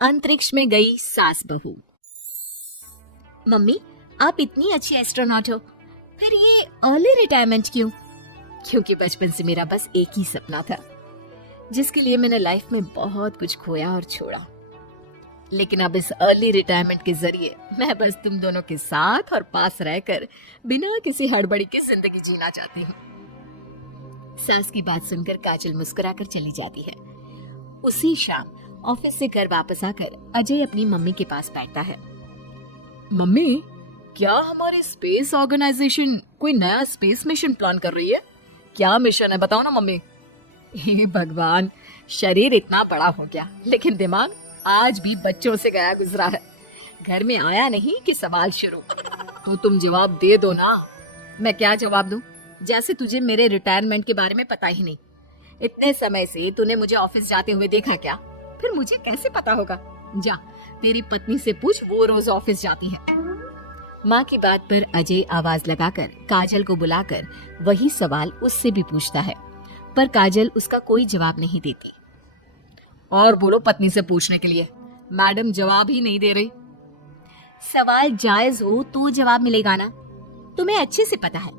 अंतरिक्ष में गई सास बहू। मम्मी, आप इतनी अच्छी एस्ट्रोनॉट हो, फिर ये अर्ली रिटायरमेंट क्यों? क्योंकि बचपन से मेरा बस एक ही सपना था, जिसके लिए मैंने लाइफ में बहुत कुछ खोया और छोड़ा। लेकिन अब इस अर्ली रिटायरमेंट के जरिए मैं बस तुम दोनों के साथ और पास रहकर बिना किसी हड़बड़ी की जिंदगी जीना चाहती हूँ। सास की बात सुनकर काजल मुस्कुराकर चली जाती है। उसी शाम ऑफिस से घर वापस आकर अजय अपनी मम्मी के पास बैठता है। मम्मी, क्या हमारी स्पेस ऑर्गेनाइजेशन कोई नया स्पेस मिशन प्लान कर रही है? क्या मिशन है, बताओ ना मम्मी। हे भगवान, शरीर इतना बड़ा हो गया लेकिन दिमाग आज भी बच्चों से गया गुजरा है। घर में आया नहीं कि सवाल शुरू। तो तुम जवाब दे दो ना। मैं क्या जवाब दूं? जैसे तुझे मेरे रिटायरमेंट के बारे में पता ही नहीं। इतने समय से तूने मुझे ऑफिस जाते हुए देखा क्या? फिर मुझे कैसे पता होगा? जा, तेरी पत्नी से पूछ, वो रोज ऑफिस जाती है। माँ की बात पर अजय आवाज लगाकर काजल को बुलाकर वही सवाल उससे भी पूछता है, पर काजल उसका कोई जवाब नहीं देती। और बोलो पत्नी से पूछने के लिए, मैडम जवाब ही नहीं दे रही। सवाल जायज हो तो जवाब मिलेगा ना, तुम्हें अच्छे से पता है।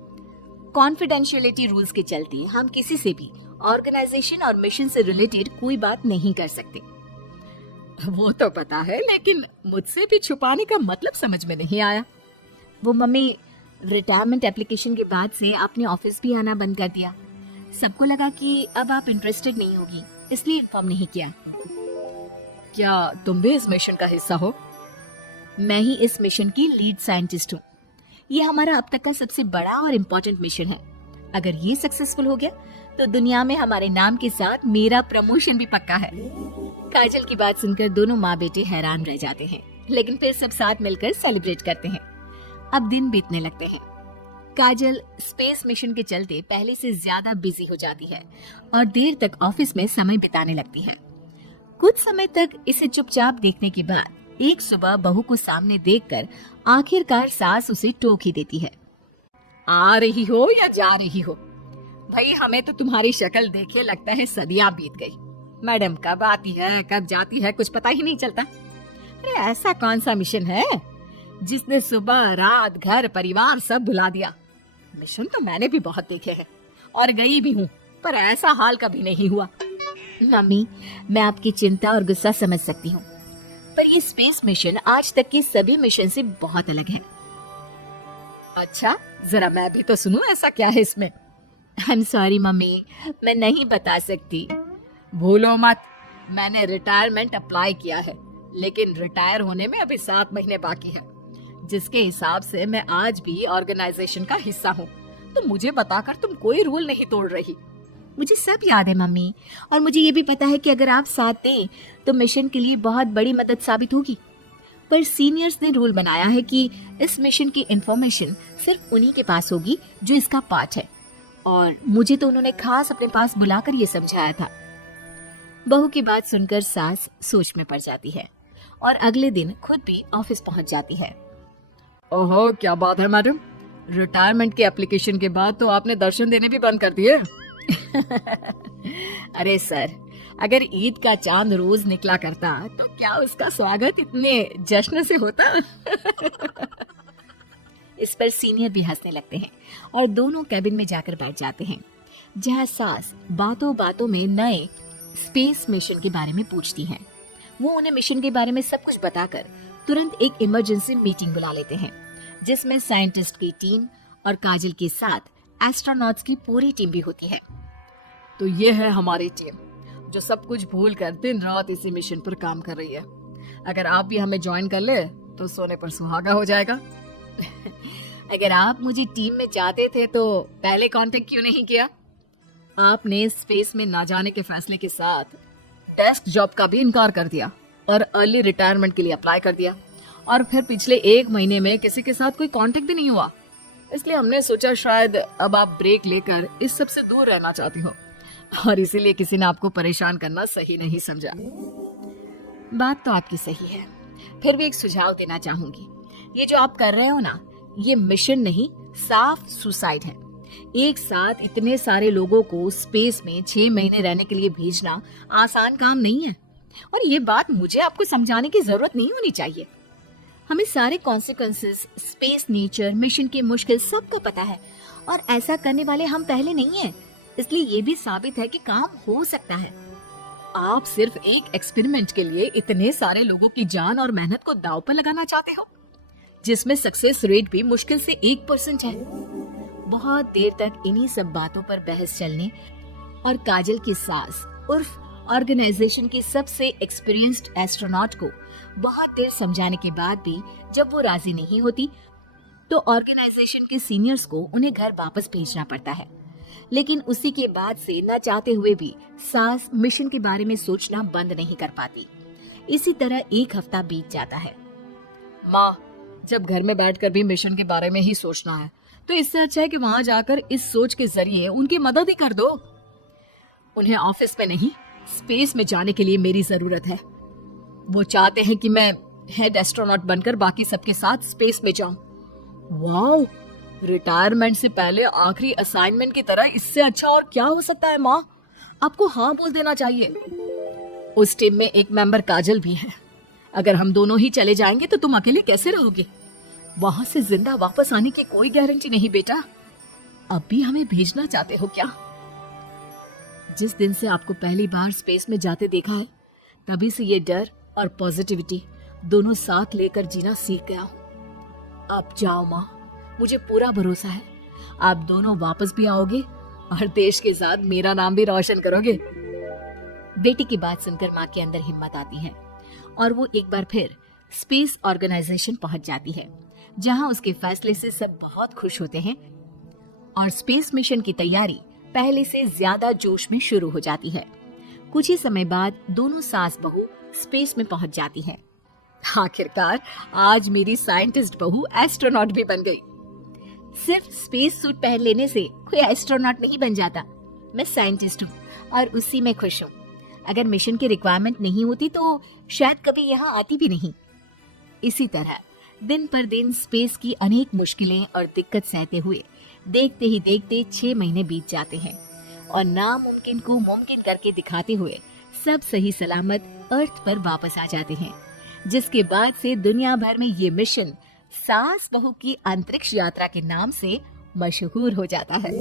कॉन्फिडेंशियलिटी रूल्स के चलते हम किसी से भी ऑर्गेनाइजेशन और मिशन से रिलेटेड कोई बात नहीं कर सकते। वो तो पता है, लेकिन मुझसे भी छुपाने का मतलब समझ में नहीं आया। वो मम्मी, रिटायरमेंट एप्लीकेशन के बाद से आपने ऑफिस भी आना बंद कर दिया। सबको लगा कि अब आप इंटरेस्टेड नहीं होगी, इसलिए इन्फॉर्म नहीं किया। क्या तुम भी इस मिशन का हिस्सा हो? मैं ही इस मिशन की लीड साइंटिस्ट हूँ। ये हमारा अब तक का सबसे बड़ा और इम्पोर्टेंट मिशन है। अगर ये सक्सेसफुल हो गया तो दुनिया में हमारे नाम के साथ मेरा प्रमोशन भी पक्का है। काजल की बात सुनकर दोनों माँ बेटे हैरान रह जाते हैं, लेकिन फिर सब साथ मिलकर सेलिब्रेट करते हैं। अब दिन बीतने लगते हैं। काजल स्पेस मिशन के चलते पहले से ज्यादा बिजी हो जाती है और देर तक ऑफिस में समय बिताने लगती है। कुछ समय तक इसे चुपचाप देखने के बाद एक सुबह बहू को सामने देखकर आखिरकार सास उसे टोक ही देती है। आ रही हो या जा रही हो? भाई, हमें तो तुम्हारी शक्ल देखे लगता है सदियां बीत गई। मैडम कब आती है कब जाती है कुछ पता ही नहीं चलता। अरे ऐसा कौन सा मिशन है जिसने सुबह रात घर परिवार सब भुला दिया? मिशन तो मैंने भी बहुत देखे हैं और गई भी हूँ, पर ऐसा हाल कभी नहीं हुआ। मम्मी, मैं आपकी चिंता और गुस्सा समझ सकती हूँ, पर ये स्पेस मिशन आज तक के सभी मिशन से बहुत अलग है। अच्छा, जरा मैं भी तो सुनूं, ऐसा क्या है इसमें? आई एम सॉरी मम्मी, मैं नहीं बता सकती। भूलो मत, मैंने रिटायरमेंट अप्लाई किया है, लेकिन रिटायर होने में अभी 7 महीने बाकी है, जिसके हिसाब से मैं आज भी ऑर्गेनाइजेशन का हिस्सा हूँ। तो मुझे बताकर तुम कोई रूल नहीं तोड़ रही। मुझे सब याद है मम्मी, और मुझे ये भी पता है कि अगर आप साथ दें तो मिशन के लिए बहुत बड़ी मदद साबित होगी। पर सीनियर्स ने रूल बनाया है कि इस मिशन की इंफॉर्मेशन सिर्फ उन्हीं के पास होगी जो इसका पार्ट है, और मुझे तो उन्होंने खास अपने पास बुलाकर ये समझाया था। बहू की बात सुनकर सास सोच में पड़ जाती है और अगले दिन खुद भी ऑफिस पहुंच जाती है। ओहो, क्या बात है मैडम, रिटायरमेंट के एप्लीकेशन के बाद तो आपने दर्शन देने भी बंद कर दिए। अरे सर, अगर ईद का चांद रोज निकला करता तो क्या उसका स्वागत इतने जश्न से होता? इस पर सीनियर भी हंसने लगते हैं और दोनों कैबिन में जाकर बैठ जाते हैं, जहां सास बातों बातों में नए स्पेस मिशन के बारे में पूछती हैं। वो उन्हें मिशन के बारे में सब कुछ बताकर तुरंत एक इमरजेंसी मीटिंग बुला लेते हैं, जिसमें साइंटिस्ट की टीम और काजल के साथ एस्ट्रोनॉट्स की पूरी टीम भी होती है। तो ये है हमारी टीम, जो सब कुछ भूल कर दिन रात इसी मिशन पर काम कर रही है। अगर आप भी हमें ज्वाइन कर ले तो सोने पर सुहागा हो जाएगा। अगर आप मुझे टीम में चाहते थे तो पहले कांटेक्ट क्यों नहीं किया? आपने स्पेस में ना जाने के फैसले के साथ डेस्क जॉब का भी इनकार कर दिया और अर्ली रिटायरमेंट के लिए अप्लाई कर दिया, और फिर पिछले 1 महीने में किसी के साथ कोई कांटेक्ट भी नहीं हुआ। इसलिए हमने सोचा शायद अब आप ब्रेक लेकर इस सब से दूर रहना चाहती हो, और इसीलिए किसी ने आपको परेशान करना सही नहीं समझा। बात तो आपकी सही है, फिर भी एक सुझाव देना चाहूंगी। ये जो आप कर रहे हो ना, ये मिशन नहीं, साफ सुसाइड है। एक साथ इतने सारे लोगों को स्पेस में 6 महीने रहने के लिए भेजना आसान काम नहीं है। और ये बात मुझे आपको समझाने की जरूरत नहीं होनी चाहिए। हमें सारे कॉन्सिक्वेंसेस, स्पेस, नेचर, मिशन के मुश्किल सबका पता है और ऐसा करने वाले हम पहले नहीं हैं। इसलिए ये भी साबित है कि काम हो सकता है। आप सिर्फ एक एक्सपेरिमेंट के लिए इतने सारे लोगों की जान और मेहनत को दांव पर लगाना चाहते हो, जिसमें सक्सेस रेट भी मुश्किल से 1% है। बहुत देर तक इन्हीं सब बातों पर बहस चलने और काजल की सास उर्फ ऑर्गेनाइजेशन की सबसे एक्सपीरियंस्ड एस्ट्रोनॉट को बहुत देर समझाने के बाद भी जब वो राजी नहीं होती, तो ऑर्गेनाइजेशन के सीनियर्स को उन्हें घर वापस भेजना पड़ता है। लेकिन उसी के बाद से न चाहते हुए भी सास मिशन के बारे में सोचना बंद नहीं कर पाती। इसी तरह एक हफ्ता बीत जाता है। माँ, जब घर में बैठकर भी मिशन के बारे में ही सोचना है, तो इससे अच्छा है कि वहां जाकर इस सोच के जरिए उनकी मदद ही कर दो। उन्हें ऑफिस में नहीं, स्पेस में जाने के लिए मेरी जरूरत है। वो चाहते हैं कि मैं हेड एस्ट्रोनॉट बनकर बाकी सबके साथ स्पेस में जाऊं। वाओ, रिटायरमेंट से पहले आखिरी असाइनमेंट की तरह इससे अच्छा और क्या हो सकता है माँ? आपको हाँ बोल देना चाहिए। उस टीम में एक मेंबर काजल भी है। अगर हम दोनों ही चले जाएंगे तो तुम अकेले कैसे रहोगे? वहां से जिंदा वापस आने की कोई गारंटी नहीं बेटा। अब भी हमें भेजना चाहते हो क्या? जिस दिन से आपको पहली बार स्पेस में जाते देखा है, तभी से ये डर और पॉजिटिविटी दोनों साथ लेकर जीना सीख गया हूँ। अब जाओ माँ, मुझे पूरा भरोसा है आप दोनों वापस भी आओगे और देश के साथ मेरा नाम भी रोशन करोगे। बेटी की बात सुनकर माँ के अंदर हिम्मत आती है और वो एक बार फिर स्पेस ऑर्गेनाइजेशन पहुंच जाती है, जहां उसके फैसले से सब बहुत खुश होते हैं और स्पेस मिशन की तैयारी पहले से ज्यादा जोश में शुरू हो जाती है। कुछ ही समय बाद दोनों सास बहू स्पेस में पहुंच जाती है। आखिरकार आज मेरी साइंटिस्ट बहू एस्ट्रोनॉट भी बन गई। सिर्फ स्पेस सूट पहन लेने से कोई एस्ट्रोनॉट नहीं बन जाता। मैं साइंटिस्ट हूँ और उसी में खुश हूँ। अगर मिशन की रिक्वायरमेंट नहीं होती तो शायद कभी यहाँ आती भी नहीं। इसी तरह दिन पर दिन स्पेस की अनेक मुश्किलें और दिक्कत सहते हुए देखते ही देखते 6 महीने बीत जाते हैं और नामुमकिन को मुमकिन करके दिखाते हुए सब सही सलामत अर्थ पर वापस आ जाते हैं, जिसके बाद से दुनिया भर में ये मिशन सास बहू की अंतरिक्ष यात्रा के नाम से मशहूर हो जाता है।